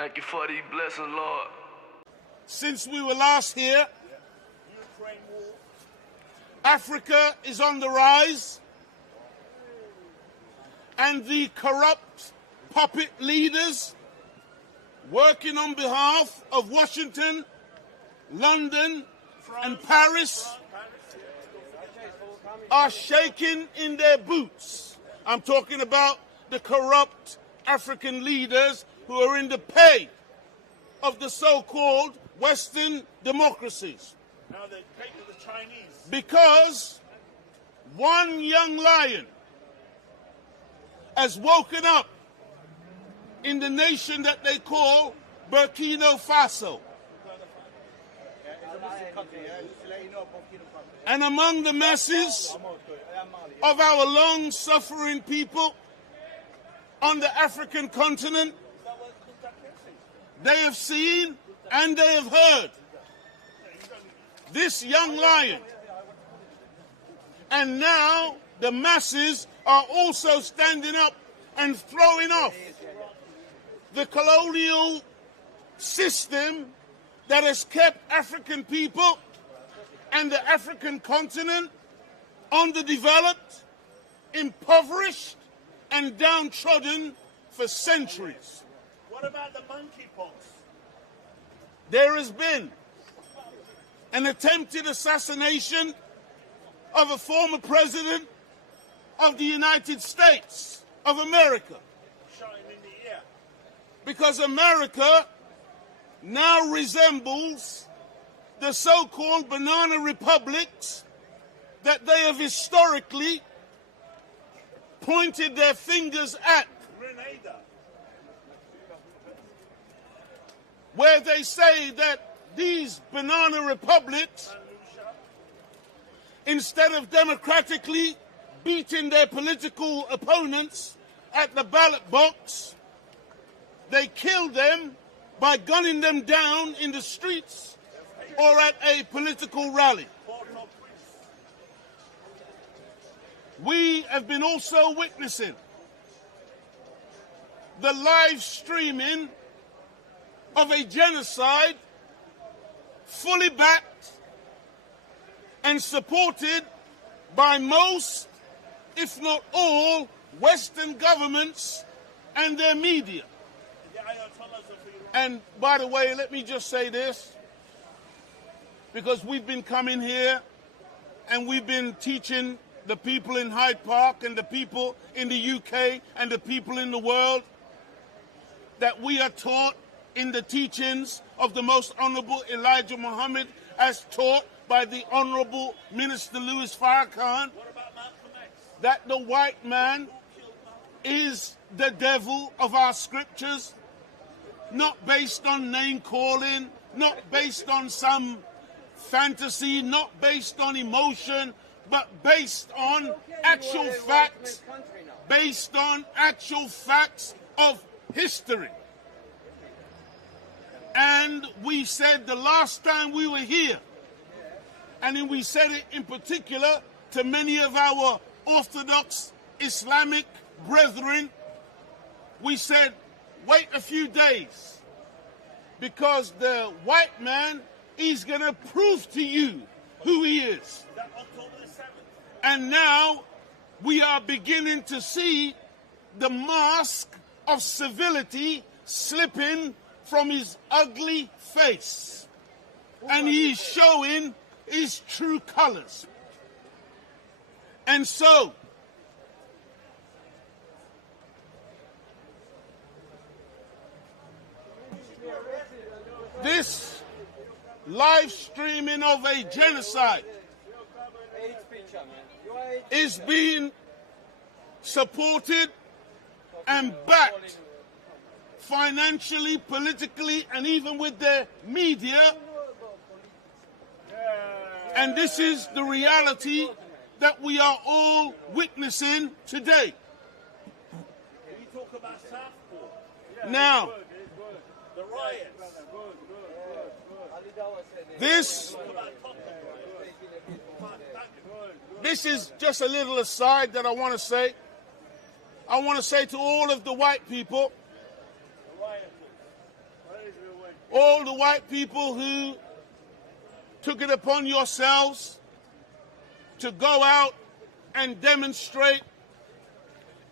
Thank you for these blessings, Lord. Since we were last here, Africa is on the rise, and the corrupt puppet leaders working on behalf of Washington, London, and Paris are shaking in their boots. I'm talking about the corrupt African leaders who are in the pay of the so-called Western democracies. Now they take to the Chinese. Because one young lion has woken up in the nation that they call Burkina Faso. And among the masses of our long-suffering people on the African continent, they have seen and they have heard this young lion. And now the masses are also standing up and throwing off the colonial system that has kept African people and the African continent underdeveloped, impoverished, and downtrodden for centuries. What about the monkeypox? There has been an attempted assassination of a former president of the United States of America. Shot him in the ear. Because America now resembles the so-called banana republics that they have historically pointed their fingers at, Grenada. where they say that these banana republics, instead of democratically beating their political opponents at the ballot box, they kill them by gunning them down in the streets or at a political rally. We have been also witnessing the live streaming of a genocide fully backed and supported by most, if not all, Western governments and their media. And by the way, let me just say this, because we've been coming here and we've been teaching the people in Hyde Park and the people in the UK and the people in the world that we are taught in the teachings of the Most Honorable Elijah Muhammad as taught by the Honorable Minister Louis Farrakhan, that the white man is the devil of our scriptures, not based on name-calling, not based on some fantasy, not based on emotion, but based on actual facts, based on actual facts of history. And we said the last time we were here, and then we said it in particular to many of our Orthodox Islamic brethren, we said, wait a few days, because the white man is going to prove to you who he is. And now we are beginning to see the mask of civility slipping from his ugly face. And he is showing his true colors. And so, this live streaming of a genocide is being supported and backed financially, politically, and even with their media. And this is the reality that we are all witnessing today. Now, this is just a little aside that I want to say. I want to say to all of the white people all the white people who took it upon yourselves to go out and demonstrate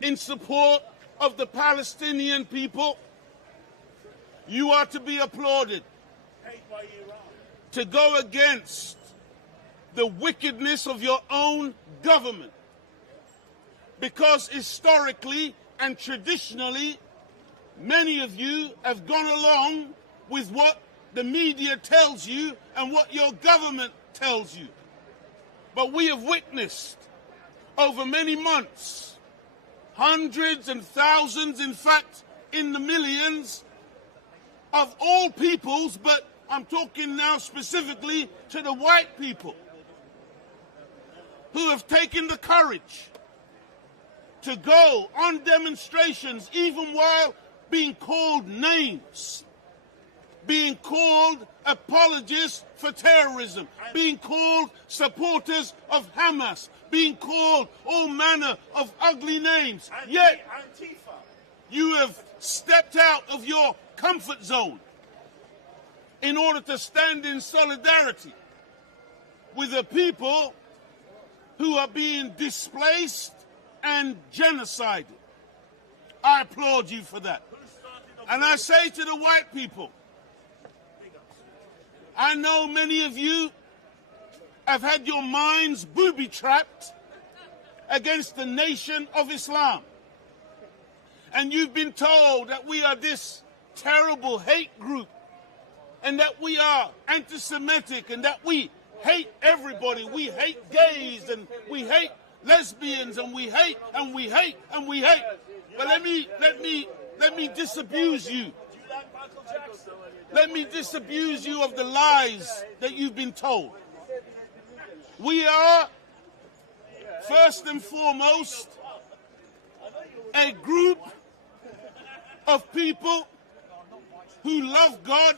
in support of the Palestinian people, you are to be applauded. To go against the wickedness of your own government, because historically and traditionally many of you have gone along with what the media tells you and what your government tells you. But we have witnessed over many months, hundreds and thousands, in fact in the millions, of all peoples, but I'm talking now specifically to the white people, who have taken the courage to go on demonstrations even while being called names, being called apologists for terrorism, being called supporters of Hamas, being called all manner of ugly names. Yet you have stepped out of your comfort zone in order to stand in solidarity with the people who are being displaced and genocided. I applaud you for that. And I say to the white people, I know many of you have had your minds booby-trapped against the Nation of Islam. And you've been told that we are this terrible hate group, and that we are anti-Semitic, and that we hate everybody. We hate gays, and we hate lesbians, and we hate, and we hate, and we hate. But let me disabuse you. Let me disabuse you of the lies that you've been told. We are, first and foremost, a group of people who love God,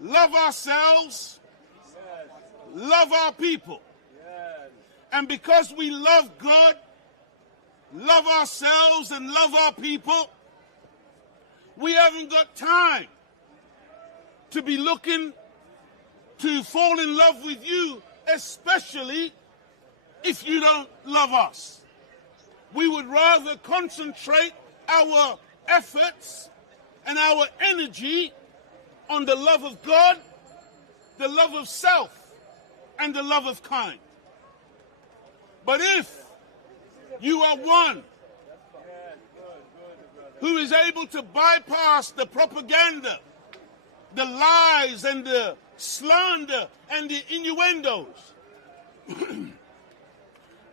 love ourselves, love our people. And because we love God, love ourselves, and love our people, we haven't got time to be looking to fall in love with you, especially if you don't love us. We would rather concentrate our efforts and our energy on the love of God, the love of self, and the love of kind. But if you are one who is able to bypass the propaganda, the lies and the slander and the innuendos,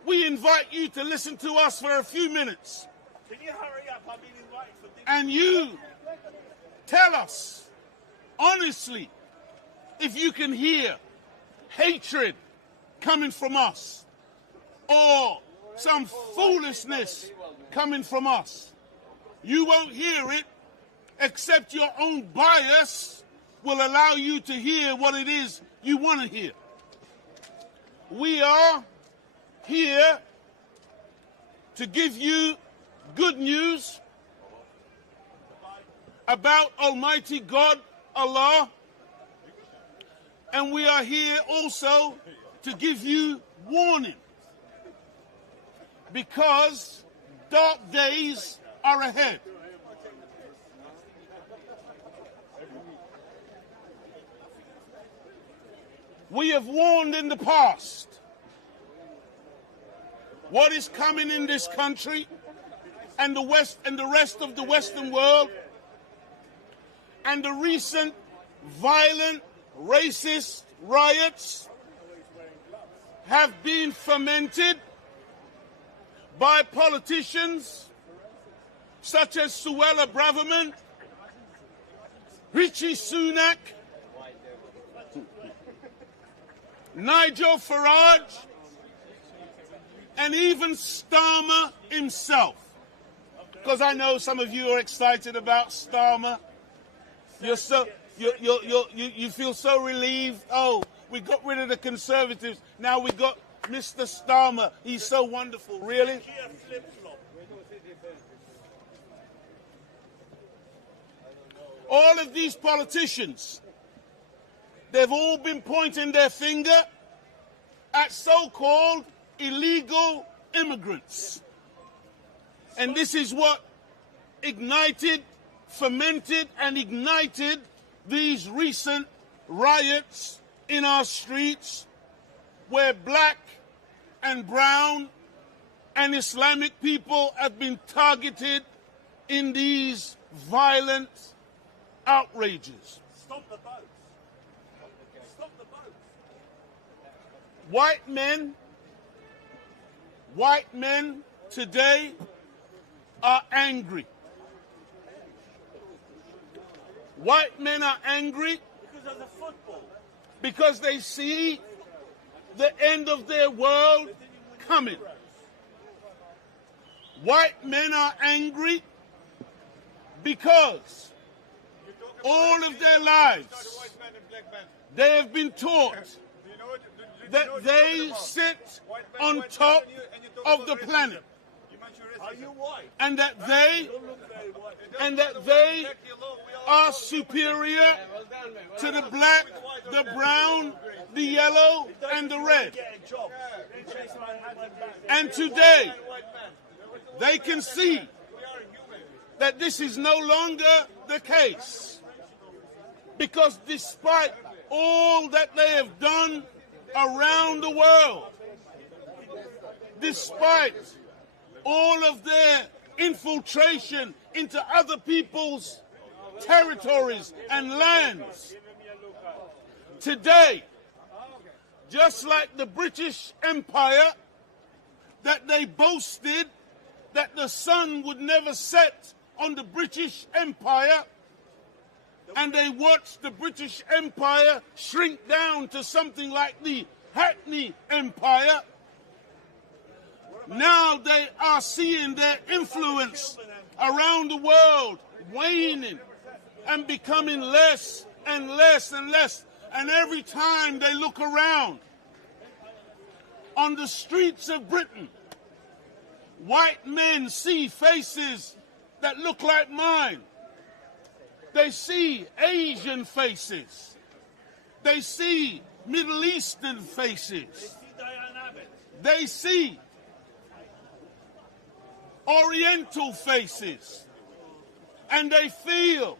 we invite you to listen to us for a few minutes. Can you hurry up? I've been invited for dinner. And you tell us honestly if you can hear hatred coming from us or some foolishness coming from us. You won't hear it, except your own bias will allow you to hear what it is you want to hear. We are here to give you good news about Almighty God, Allah, and we are here also to give you warning, because dark days are ahead. We have warned in the past what is coming in this country and the West and the rest of the Western world, and the recent violent racist riots have been fomented by politicians such as Suella Braverman, Rishi Sunak, Nigel Farage, and even Starmer himself. Because I know some of you are excited about Starmer. You feel so relieved. Oh, we got rid of the Conservatives. Now we got Mr. Starmer. He's so wonderful. Really? all of these politicians, they've all been pointing their finger at so-called illegal immigrants. And this is what fermented and ignited these recent riots in our streets, where black and brown and Islamic people have been targeted in these violent outrages. Stop the boats. Stop the boats. White men today are angry. White men are angry Because of the football. because they see the end of their world coming. White men are angry because all of their lives they have been taught that they sit on top of the planet, Are you white? and that they You look very white. are superior to the black, the brown, the yellow, and the red. Get a job. Chase Manhattan back. And today, they can see that this is no longer the case. Because despite all that they have done around the world, despite all of their infiltration into other people's territories and lands, today, just like the British Empire, that they boasted that the sun would never set on the British Empire, and they watched the British Empire shrink down to something like the Hackney Empire. Now they are seeing their influence around the world waning and becoming less and less and less. And every time they look around on the streets of Britain, white men see faces that look like mine. They see Asian faces. They see Middle Eastern faces. They see Oriental faces. And they feel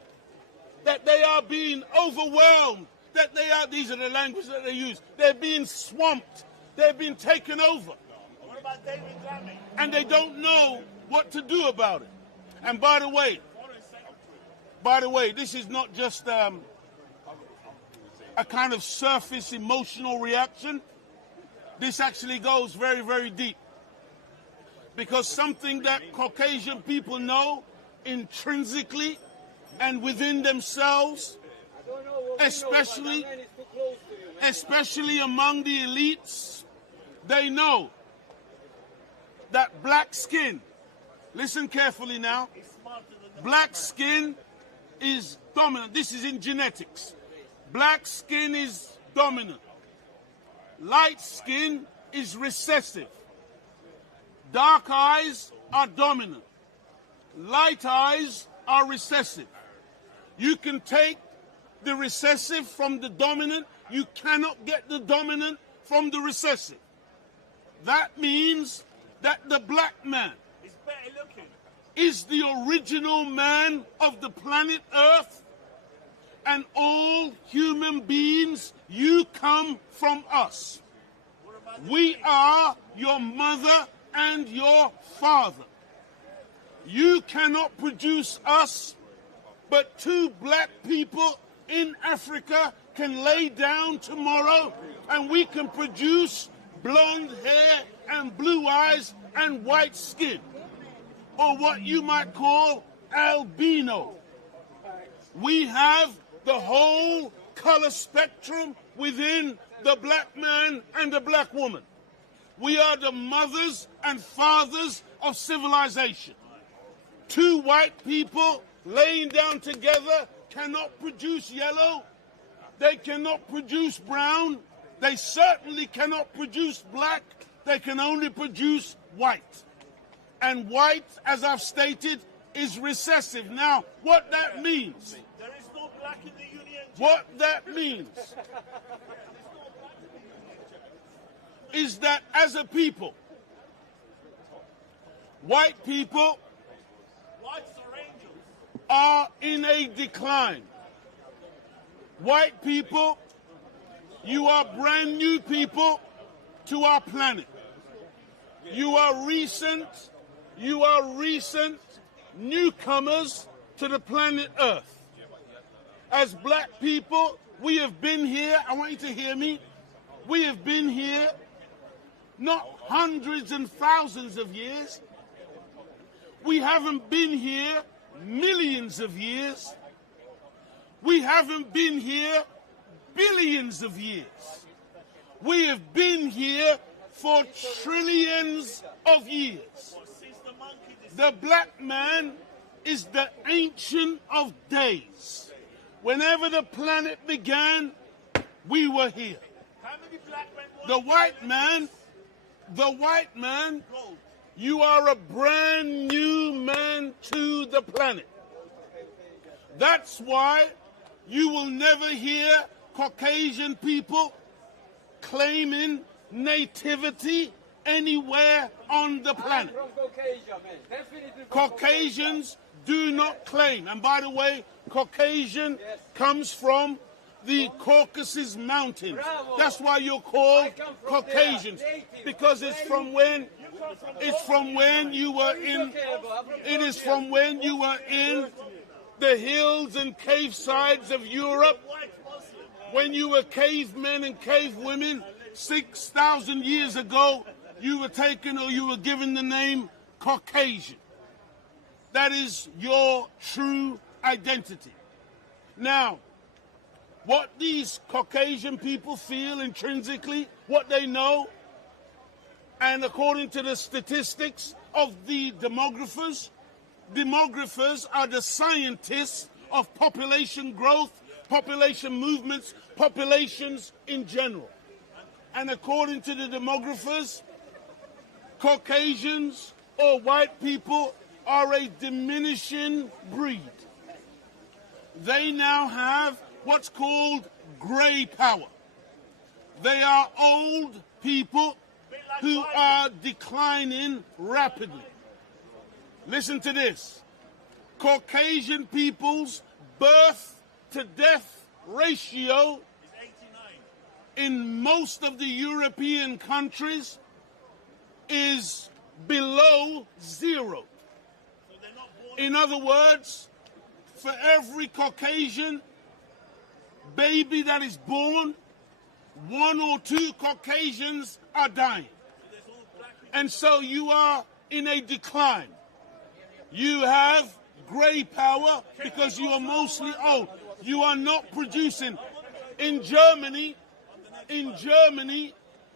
that they are being overwhelmed, that these are the languages that they use, they're being swamped, they're being taken over. What about David Lammy? And they don't know what to do about it. And by the way, this is not just a kind of surface emotional reaction. This actually goes very, very deep. Because something that Caucasian people know intrinsically and within themselves, especially among the elites, they know that black skin, listen carefully now, black skin is dominant. This is in genetics. Black skin is dominant. Light skin is recessive. Dark eyes are dominant. Light eyes are recessive. You can take the recessive from the dominant. You cannot get the dominant from the recessive. That means that the black man He's better looking. is the original man of the planet Earth, and all human beings, you come from us. We are your mother and your father. You cannot produce us, but two black people in Africa can lay down tomorrow and we can produce blonde hair and blue eyes and white skin, or what you might call albino. We have the whole color spectrum within the black man and the black woman. We are the mothers and fathers of civilization. Two white people laying down together cannot produce yellow. They cannot produce brown. They certainly cannot produce black. They can only produce white. And white, as I've stated, is recessive. Now, what that means, There is black in the Union Jack. What that means is that as a people, white people Whites are angels. are in a decline. White people, you are brand new people to our planet. You are recent newcomers to the planet Earth. As black people, we have been here, I want you to hear me, we have been here not hundreds and thousands of years. We haven't been here millions of years. We haven't been here billions of years. We have been here for trillions of years. Since the monkey The black man is the ancient of days. Whenever the planet began, we were here. How many black men want The white man, gold? you are a brand new man to the planet. That's why you will never hear Caucasian people claiming nativity anywhere on the planet. From Caucasia, man. Definitely from Caucasians do not claim. And by the way, Caucasian comes from the Caucasus Mountains. Bravo. That's why you're called I come from Caucasians, there, native. because it's from when you were in. It is from when you were in the hills and cave sides of Europe, White Muslim. when you were cavemen and cave women 6,000 years ago. You were taken, or you were given the name Caucasian. That is your true identity. Now, what these Caucasian people feel intrinsically, what they know, and according to the statistics of the demographers are the scientists of population growth, population movements, populations in general. And according to the demographers, Caucasians or white people are a diminishing breed. They now have what's called grey power. They are old people who are declining rapidly. Listen to this. Caucasian people's birth to death ratio It's 89. in most of the European countries is below zero. So they're not born. In other words, for every Caucasian baby that is born, 1 or 2 Caucasians are dying. There's all black people. And so you are in a decline. You have grey power because you are mostly old. You are not producing. In Germany,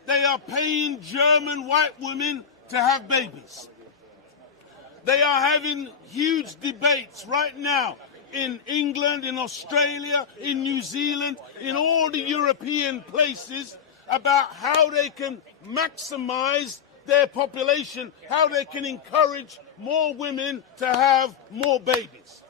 they are paying German white women to have babies. They are having huge debates right now in England, in Australia, in New Zealand, in all the European places about how they can maximize their population, how they can encourage more women to have more babies.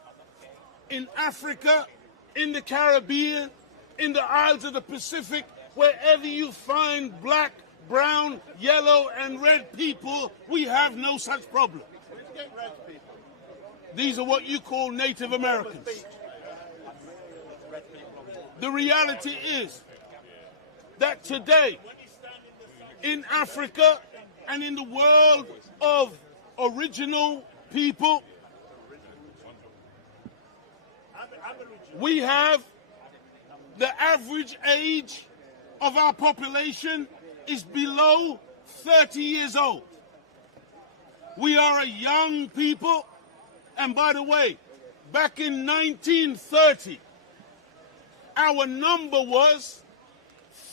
In Africa, in the Caribbean, in the Isles of the Pacific, wherever you find black, brown, yellow, and red people, we have no such problem. These are what you call Native Americans. The reality is that today, in Africa and in the world of original people, we have the average age of our population is below 30 years old. We are a young people, and by the way, back in 1930, our number was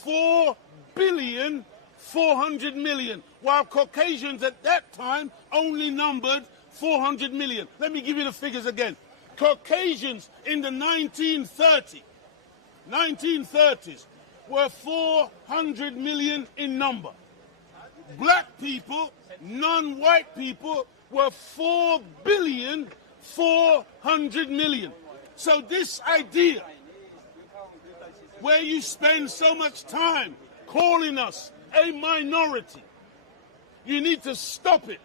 4,400,000,000, while Caucasians at that time only numbered 400 million. Let me give you the figures again. Caucasians in the 1930s were 400 million in number. Black people, non-white people, were 4,400,000,000. So this idea, where you spend so much time calling us a minority, you need to stop it.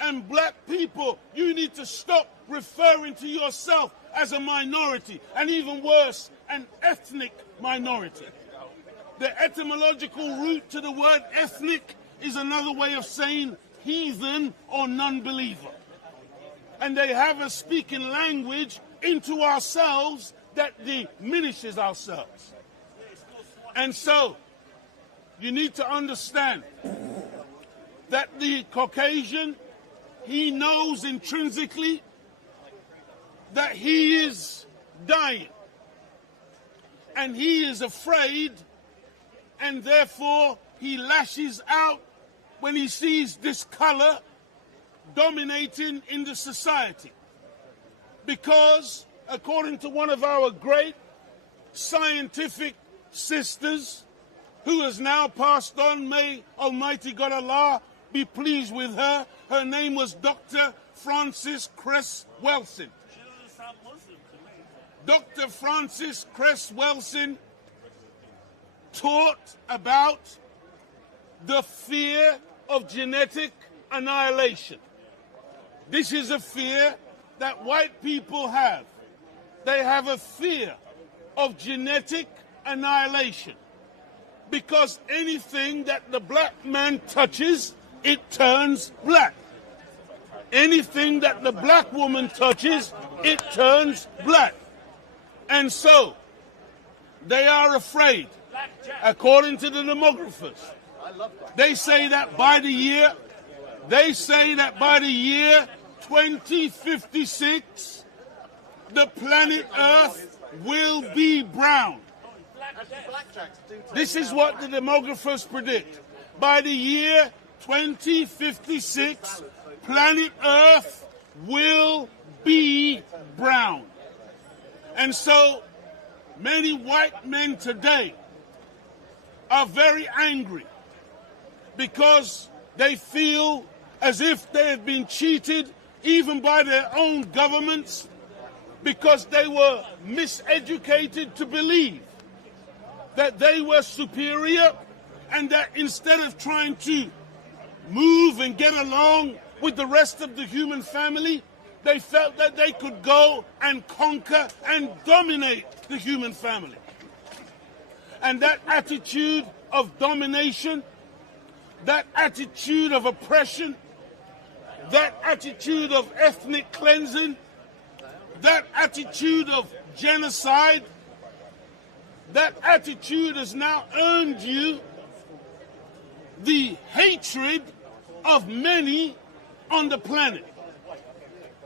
And black people, you need to stop referring to yourself as a minority, and even worse, an ethnic minority. The etymological root to the word ethnic is another way of saying heathen or non-believer. And they have us speaking language into ourselves that diminishes ourselves. And so, you need to understand that the Caucasian, he knows intrinsically that he is dying. And he is afraid, and therefore he lashes out when he sees this color dominating in the society. Because, according to one of our great scientific sisters, who has now passed on, may Almighty God Allah be pleased with her, her name was Dr. Frances Cress Welsing. Dr. Frances Cress Welsing taught about the fear of genetic annihilation. This is a fear that white people have. They have a fear of genetic annihilation because anything that the black man touches, it turns black. Anything that the black woman touches, it turns black. And so, they are afraid, according to the demographers. They say that by the year 2056, the planet Earth will be brown. This is what the demographers predict. By the year 2056, planet Earth will be brown. And so, many white men today are very angry because they feel as if they have been cheated even by their own governments, because they were miseducated to believe that they were superior, and that instead of trying to move and get along with the rest of the human family, they felt that they could go and conquer and dominate the human family. And that attitude of domination, that attitude of oppression, that attitude of ethnic cleansing, that attitude of genocide, that attitude has now earned you the hatred of many on the planet,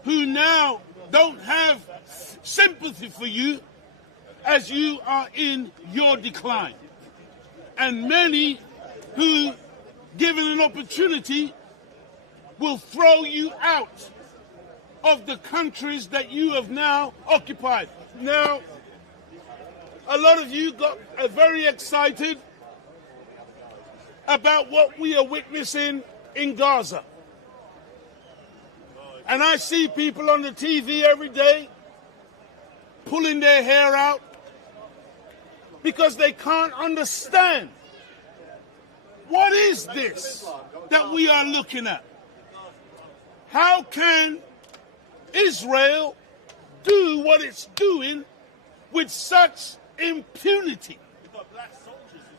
who now don't have sympathy for you as you are in your decline. And many who, given an opportunity, will throw you out of the countries that you have now occupied. Now, a lot of you got very excited about what we are witnessing in Gaza. And I see people on the TV every day pulling their hair out because they can't understand what is this that we are looking at. How can Israel do what it's doing with such impunity?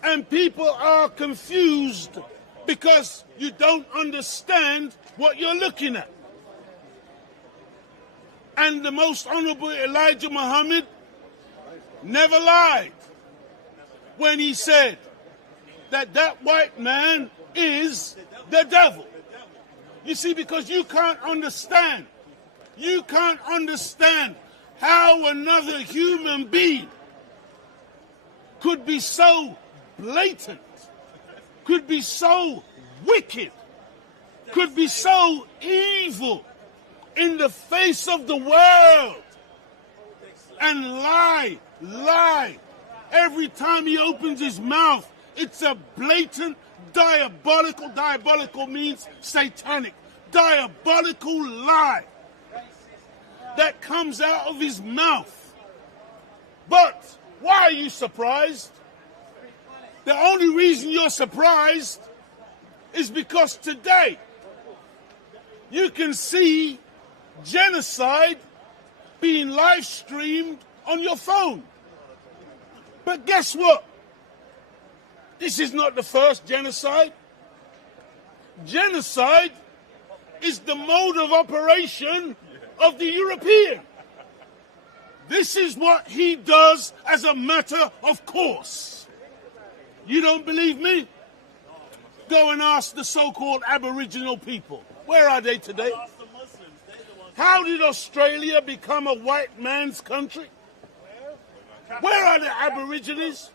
And people are confused because you don't understand what you're looking at. And the Most Honorable Elijah Muhammad never lied when he said that that white man is the devil. You see, because you can't understand how another human being could be so blatant, could be so wicked, could be so evil in the face of the world and lie. Every time he opens his mouth, it's a blatant, diabolical means satanic, diabolical lie that comes out of his mouth. But why are you surprised? The only reason you're surprised is because today you can see genocide being live streamed on your phone. But guess what? This is not the first genocide. Genocide is the mode of operation of the European. This is what he does as a matter of course. You don't believe me? Go and ask the so-called Aboriginal people. Where are they today? How did Australia become a white man's country? Where are the Aborigines?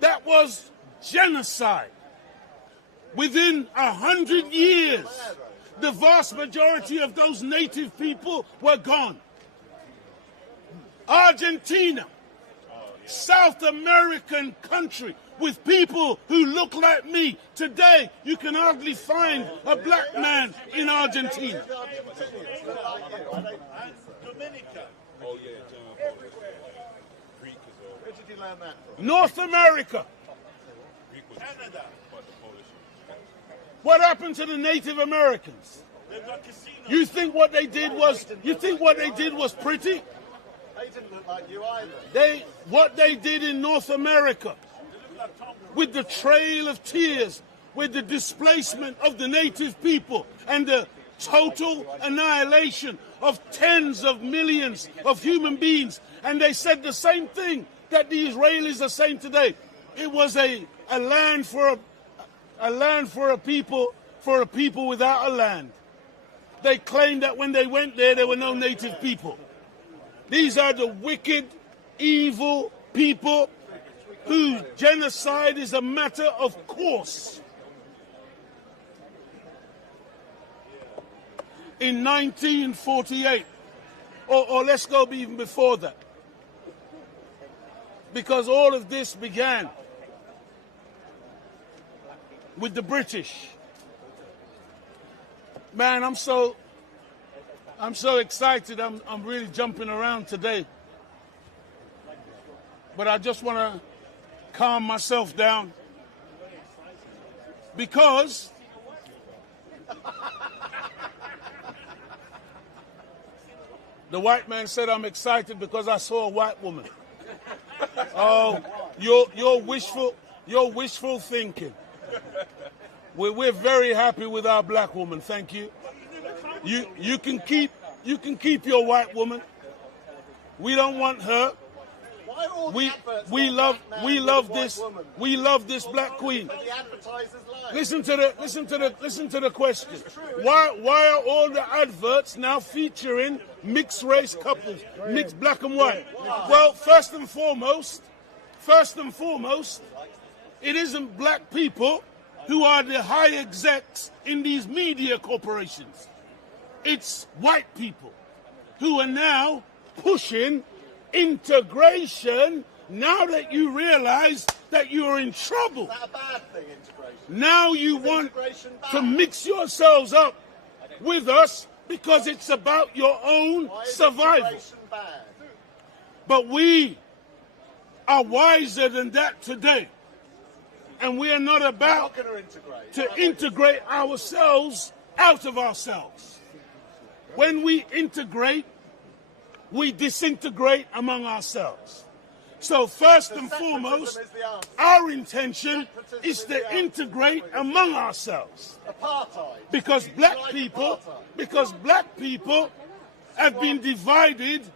That was genocide. Within 100 years, the vast majority of those native people were gone. Argentina, South American country with people who look like me. Today, you can hardly find a black man in Argentina. North America. What happened to the Native Americans? You think what they did was pretty? They didn't look like you either. What they did in North America, with the Trail of Tears, with the displacement of the native people and the total annihilation of tens of millions of human beings, and they said the same thing that the Israelis are saying today. It was a land for a people without a land. They claimed that when they went there were no native people. These are the wicked, evil people whose genocide is a matter of course. In 1948, or let's go even before that, because all of this began with the British. Man, I'm so excited. I'm really jumping around today. But I just want to calm myself down because the white man said I'm excited because I saw a white woman. Oh, you're wishful thinking. We're very happy with our black woman, thank you. You can keep your white woman. We don't want her. We love this black queen. Listen to the question. Why are all the adverts now featuring mixed race couples, mixed black and white? Well, first and foremost, it isn't black people who are the high execs in these media corporations. It's white people who are now pushing integration now that you realize that you're in trouble. Is that a bad thing, integration? Now you want to mix yourselves up with us because it's about your own survival. Bad? But we are wiser than that today. And we are not about to integrate ourselves out of ourselves. When we integrate, we disintegrate among ourselves. So first and foremost, our intention is to integrate among ourselves. Because black people have been divided